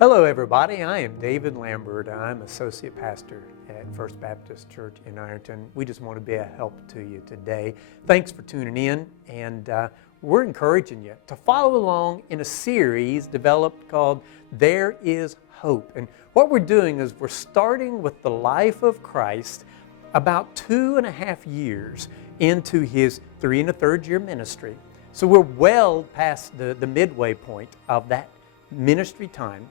Hello everybody, I am David Lambert. I'm Associate Pastor at First Baptist Church in Ironton. We just want to be a help to you today. Thanks for tuning in, and we're encouraging you to follow along in a series developed called There is Hope. And what we're doing is we're starting with the life of Christ about 2.5 years into His 3 1/3 year ministry. So we're well past the midway point of that ministry time.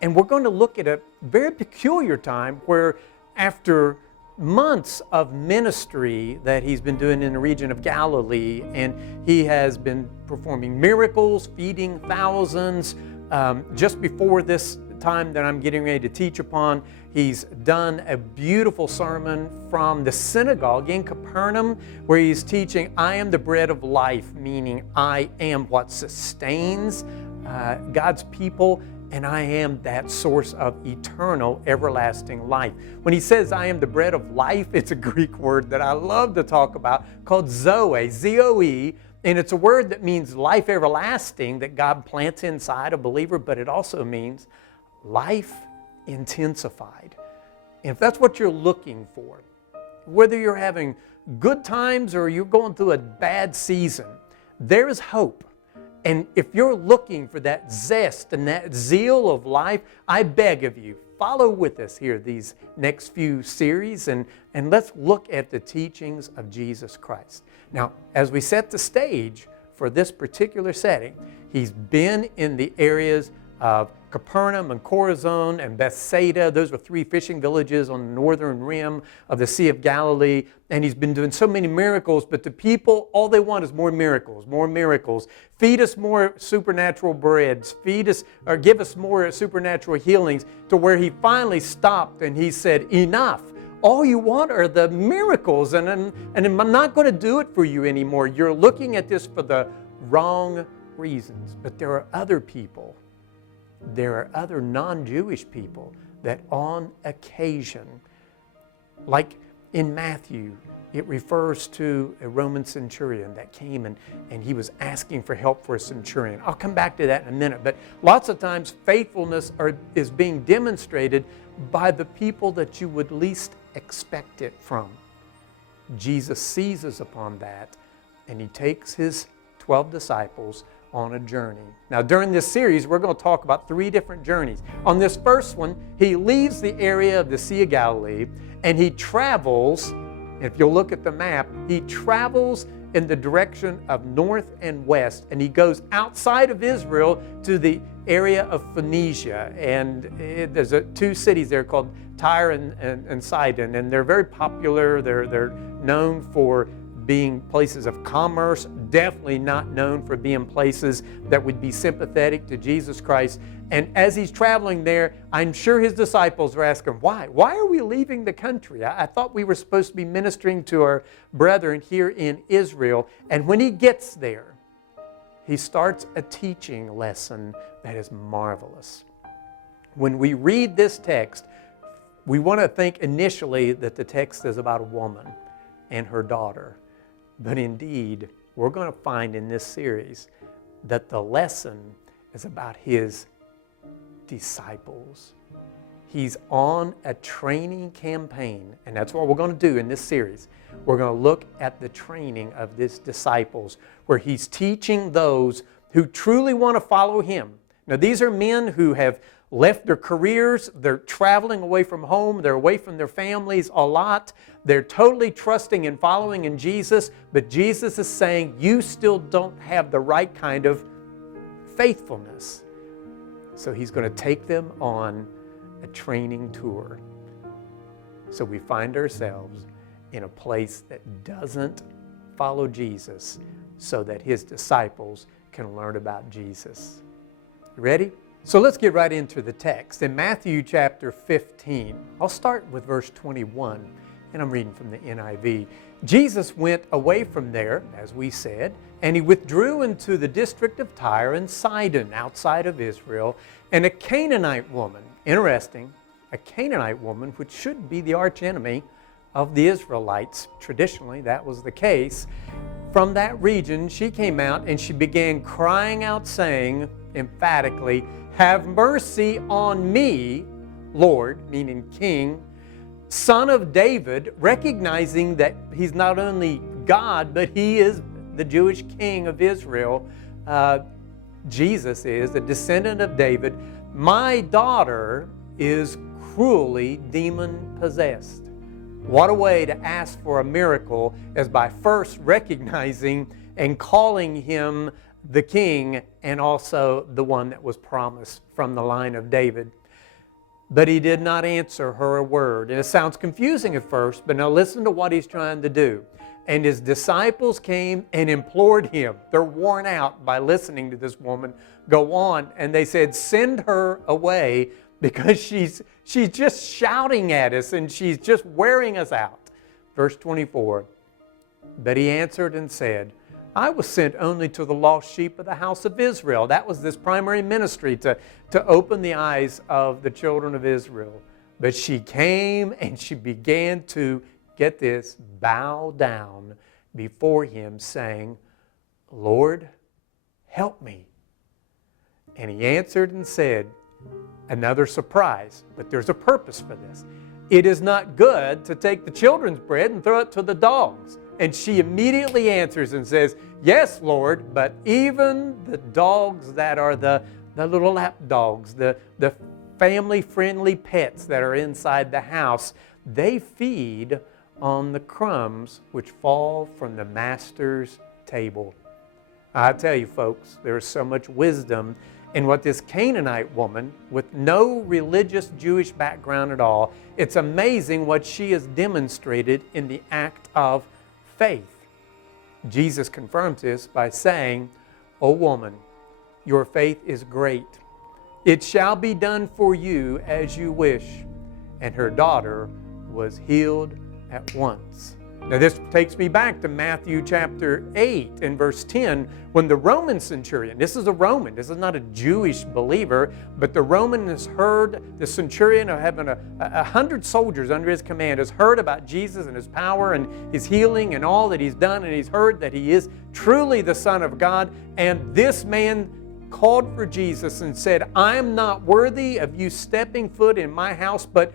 And we're going to look at a very peculiar time where after months of ministry that He's been doing in the region of Galilee, and He has been performing miracles, feeding thousands. Just before this time that I'm getting ready to teach upon, He's done a beautiful sermon from the synagogue in Capernaum where He's teaching, I am the bread of life, meaning I am what sustains God's people, and I am that source of eternal, everlasting life. When He says, I am the bread of life, it's a Greek word that I love to talk about called Zoe, Z-O-E, and it's a word that means life everlasting that God plants inside a believer, but it also means life intensified. And if that's what you're looking for, whether you're having good times or you're going through a bad season, there is hope. And if you're looking for that zest and that zeal of life, I beg of you, follow with us here these next few series and let's look at the teachings of Jesus Christ. Now, as we set the stage for this particular setting, He's been in the areas of Capernaum and Chorazin and Bethsaida. Those were 3 fishing villages on the northern rim of the Sea of Galilee. And He's been doing so many miracles, but the people, all they want is more miracles, more miracles. Feed us more supernatural breads. Feed us, or give us more supernatural healings, to where He finally stopped and He said, enough. All you want are the miracles, and I'm not going to do it for you anymore. You're looking at this for the wrong reasons. But there are other people. There are other non-Jewish people that on occasion, like in Matthew, it refers to a Roman centurion that came and he was asking for help for a centurion. I'll come back to that in a minute. But lots of times faithfulness is being demonstrated by the people that you would least expect it from. Jesus seizes upon that, and He takes His 12 disciples on a journey. Now, during this series, we're going to talk about 3 different journeys. On this first one, He leaves the area of the Sea of Galilee, and He travels, if you'll look at the map, He travels in the direction of north and west, and He goes outside of Israel to the area of Phoenicia. And there's 2 cities there called Tyre and Sidon, and they're very popular. They're known for being places of commerce, definitely not known for being places that would be sympathetic to Jesus Christ. And as He's traveling there, I'm sure His disciples are asking, why? Why are we leaving the country? I thought we were supposed to be ministering to our brethren here in Israel. And when He gets there, He starts a teaching lesson that is marvelous. When we read this text, we want to think initially that the text is about a woman and her daughter. But indeed, we're going to find in this series that the lesson is about His disciples. He's on a training campaign, and that's what we're going to do in this series. We're going to look at the training of His disciples, where He's teaching those who truly want to follow Him. Now, these are men who have left their careers, they're traveling away from home, they're away from their families a lot. They're totally trusting and following in Jesus, but Jesus is saying, you still don't have the right kind of faithfulness. So He's going to take them on a training tour. So we find ourselves in a place that doesn't follow Jesus, so that His disciples can learn about Jesus. You ready? So let's get right into the text. In Matthew chapter 15, I'll start with verse 21, and I'm reading from the NIV. Jesus went away from there, as we said, and He withdrew into the district of Tyre and Sidon, outside of Israel, and a Canaanite woman, interesting, a Canaanite woman, which should be the archenemy of the Israelites. Traditionally, that was the case. from that region, she came out and she began crying out, saying emphatically, "Have mercy on me, Lord," meaning King, Son of David, recognizing that he's not only God, but he is the Jewish King of Israel. Jesus is a descendant of David. My daughter is cruelly demon-possessed. What a way to ask for a miracle, as by first recognizing and calling him the king and also the one that was promised from the line of David. But he did not answer her a word. And it sounds confusing at first, but now listen to what he's trying to do. And his disciples came and implored him. They're worn out by listening to this woman go on. And they said, "Send her away, because she's just shouting at us and she's just wearing us out." Verse 24, "But he answered and said, I was sent only to the lost sheep of the house of Israel." That was this primary ministry, to open the eyes of the children of Israel. But she came and she began to, get this, bow down before him, saying, "Lord, help me." And he answered and said, another surprise, but there's a purpose for this, "It is not good to take the children's bread and throw it to the dogs." And she immediately answers and says, "Yes, Lord, but even the dogs that are the little lap dogs, the family-friendly pets that are inside the house, they feed on the crumbs which fall from the master's table." I tell you, folks, there's so much wisdom in what this Canaanite woman, with no religious Jewish background at all, it's amazing what she has demonstrated in the act of faith. Jesus confirms this by saying, "O woman, your faith is great. It shall be done for you as you wish." And her daughter was healed at once. Now this takes me back to Matthew chapter 8 and verse 10, when the Roman centurion, this is a Roman, this is not a Jewish believer, but the Roman has heard, the centurion of having 100 soldiers under his command, has heard about Jesus and his power and his healing and all that he's done, and he's heard that he is truly the Son of God. And this man called for Jesus and said, "I am not worthy of you stepping foot in my house, but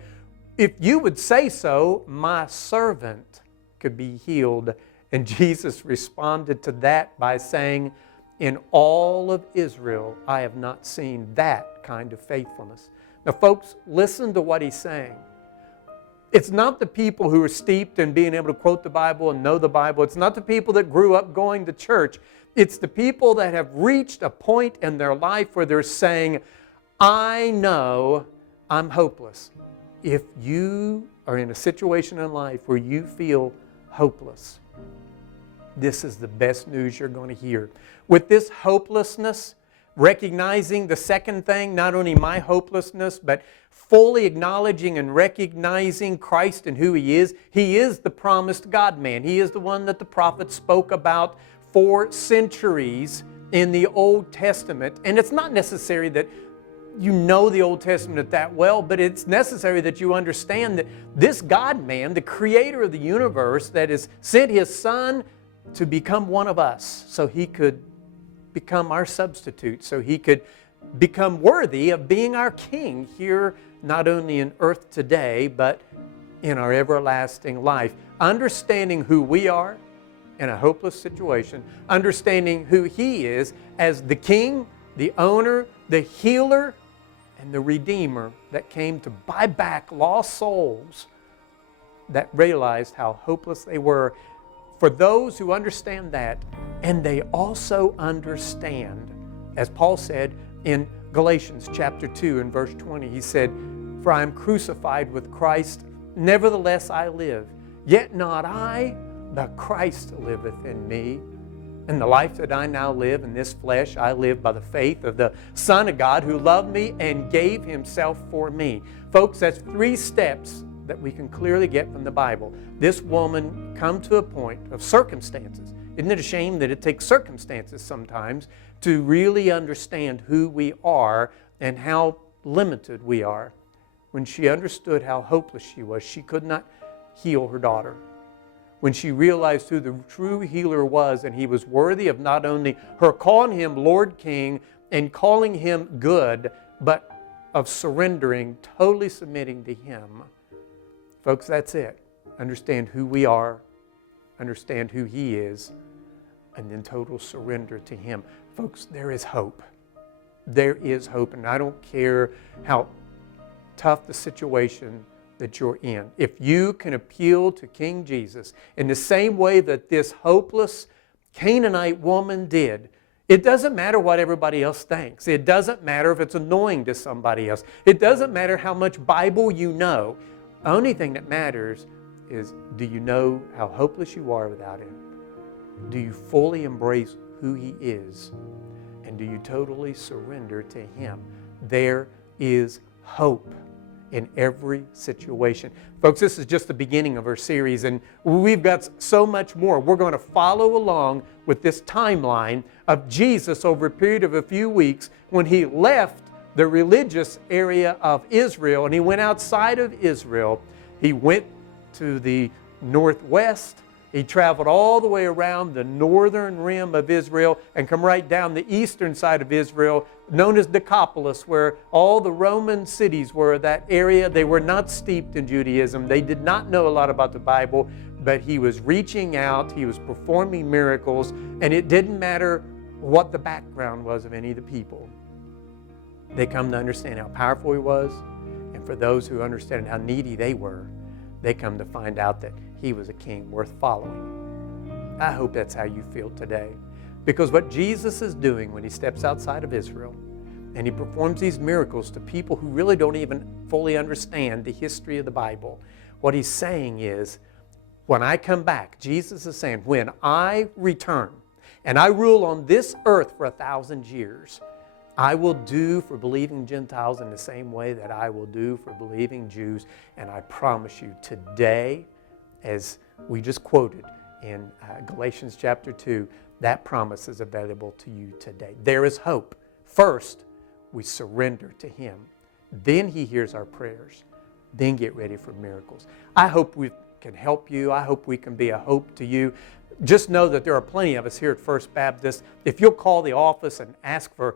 if you would say so, my servant could be healed." And Jesus responded to that by saying, "In all of Israel, I have not seen that kind of faithfulness." Now, folks, listen to what he's saying. It's not the people who are steeped in being able to quote the Bible and know the Bible. It's not the people that grew up going to church. It's the people that have reached a point in their life where they're saying, "I know I'm hopeless." If you are in a situation in life where you feel hopeless, this is the best news you're going to hear. With this hopelessness, recognizing the second thing, not only my hopelessness, but fully acknowledging and recognizing Christ and who He is. He is the promised God-man. He is the one that the prophets spoke about for centuries in the Old Testament. And it's not necessary that you know the Old Testament that well, but it's necessary that you understand that this God-man, the creator of the universe, that has sent His Son to become one of us so He could become our substitute, so He could become worthy of being our King here, not only in earth today, but in our everlasting life. Understanding who we are in a hopeless situation, understanding who He is as the King, the owner, the healer, and the Redeemer that came to buy back lost souls that realized how hopeless they were. For those who understand that, and they also understand, as Paul said in Galatians chapter 2 and verse 20, he said, "For I am crucified with Christ, nevertheless I live. Yet not I, but Christ liveth in me. And the life that I now live in this flesh, I live by the faith of the Son of God who loved me and gave Himself for me." Folks, that's 3 steps that we can clearly get from the Bible. This woman come to a point of circumstances. Isn't it a shame that it takes circumstances sometimes to really understand who we are and how limited we are? When she understood how hopeless she was, she could not heal her daughter. when she realized who the true healer was, and he was worthy of not only her calling him Lord King and calling him good, but of surrendering, totally submitting to him. Folks, that's it. Understand who we are, understand who he is, and then total surrender to him. Folks, there is hope. There is hope, and I don't care how tough the situation that you're in. If you can appeal to King Jesus in the same way that this hopeless Canaanite woman did, it doesn't matter what everybody else thinks. It doesn't matter if it's annoying to somebody else. It doesn't matter how much Bible you know. The only thing that matters is, do you know how hopeless you are without him? Do you fully embrace who he is? And do you totally surrender to him? There is hope in every situation. Folks, this is just the beginning of our series, and we've got so much more. We're going to follow along with this timeline of Jesus over a period of a few weeks when he left the religious area of Israel and he went outside of Israel. He went to the northwest. He traveled all the way around the northern rim of Israel and come right down the eastern side of Israel, known as Decapolis, where all the Roman cities were that area. They were not steeped in Judaism. They did not know a lot about the Bible, but he was reaching out. He was performing miracles, and it didn't matter what the background was of any of the people. They come to understand how powerful he was, and for those who understand how needy they were, they come to find out that he was a king worth following. I hope that's how you feel today. Because what Jesus is doing when he steps outside of Israel and he performs these miracles to people who really don't even fully understand the history of the Bible, what he's saying is, when I come back, Jesus is saying, when I return and I rule on this earth for 1,000 years, I will do for believing Gentiles in the same way that I will do for believing Jews. And I promise you today, as we just quoted in Galatians chapter 2, that promise is available to you today. There is hope. First, we surrender to him. Then he hears our prayers. Then get ready for miracles. I hope we can help you. I hope we can be a hope to you. Just know that there are plenty of us here at First Baptist. If you'll call the office and ask for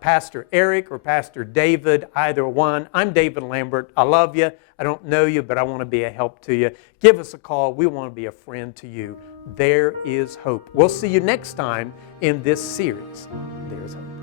Pastor Eric or Pastor David, either one. I'm David Lambert. I love you. I don't know you, but I want to be a help to you. Give us a call. We want to be a friend to you. There is hope. We'll see you next time in this series. There is hope.